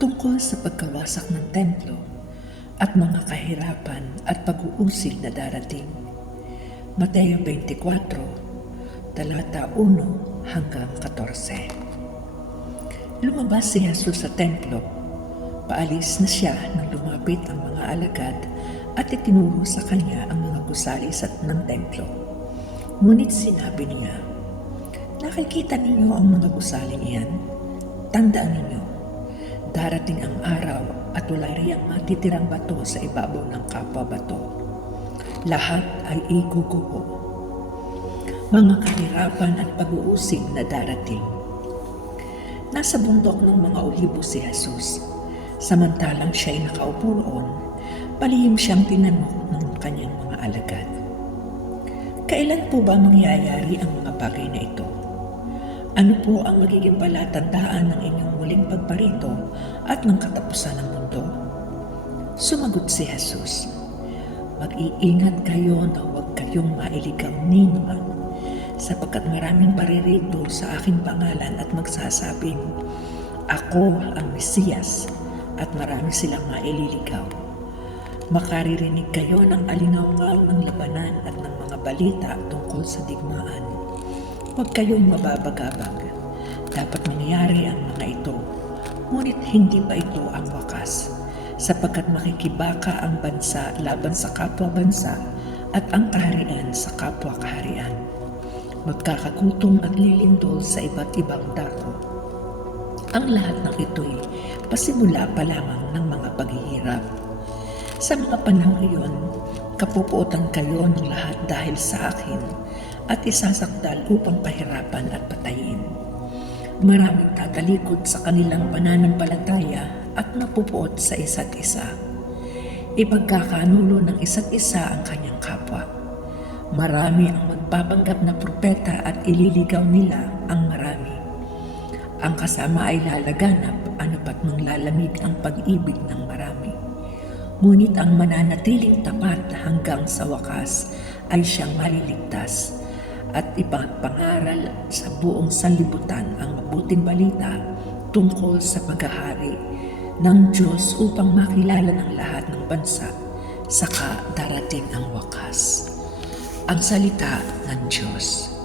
tungkol sa pagkawasak ng templo at mga kahirapan at pag-uusig na darating. Mateo 24, talata 1 hanggang 14. Lumabas si Jesus sa templo. Paalis na siya nang lumapit ang mga alagad at itinuro sa kanya ang mga gusali sa ng templo. Ngunit sinabi niya, Nakikita ninyo ang mga gusaling iyan? Tandaan ninyo, darating ang araw at wala riyang matitirang bato sa ibabaw ng kapwa bato. Lahat ay iguguho. Mga kahirapan at pag-uusig na darating. Nasa bundok ng mga olibo si Jesus. Samantalang siya ay nakaupo roon, palihim siyang tinanong ng kanyang mga alagad. Kailan po ba mangyayari ang mga bagay na ito? Ano po ang magiging palatandaan ng inyong muling pagparito at ng katapusan ng mundo? Sumagot si Jesus, Mag-iingat kayo na huwag kayong mailigaw ni naman sapagkat maraming paririto sa aking pangalan at magsasabing, Ako ang Mesiyas at marami silang maililigaw. Makaririnig kayo ng alingaw ng labanan at ng mga balita tungkol sa digmaan. Huwag kayong mababagabag. Dapat mangyari ang mga ito. Ngunit hindi pa ito ang wakas sapagkat makikibaka ang bansa laban sa kapwa bansa at ang kaharian sa kapwa kaharian. Magkakagutom at lilindol sa iba't ibang dako. Ang lahat ng ito'y pasimula pa lamang ng mga paghihirap. Sa mga panahon iyon, kapupuotan kayo ng lahat dahil sa akin at isasakdal upang pahirapan at patayin. Maraming tatalikod sa kanilang pananampalataya at napupuot sa isa't isa. Ipagkakanulo ng isa't isa ang kanyang kapwa. Marami ang magpapanggap na propeta at ililigaw nila ang marami. Ang kasama ay lalaganap anupat mang lalamig ang pag-ibig ng marami. Ngunit ang mananatiling tapat hanggang sa wakas ay siyang maliligtas at ipagpangaral sa buong sanlibutan ang mabuting balita tungkol sa paghahari ng Diyos upang makilala ng lahat ng bansa saka darating ang wakas. Ang salita ng Diyos.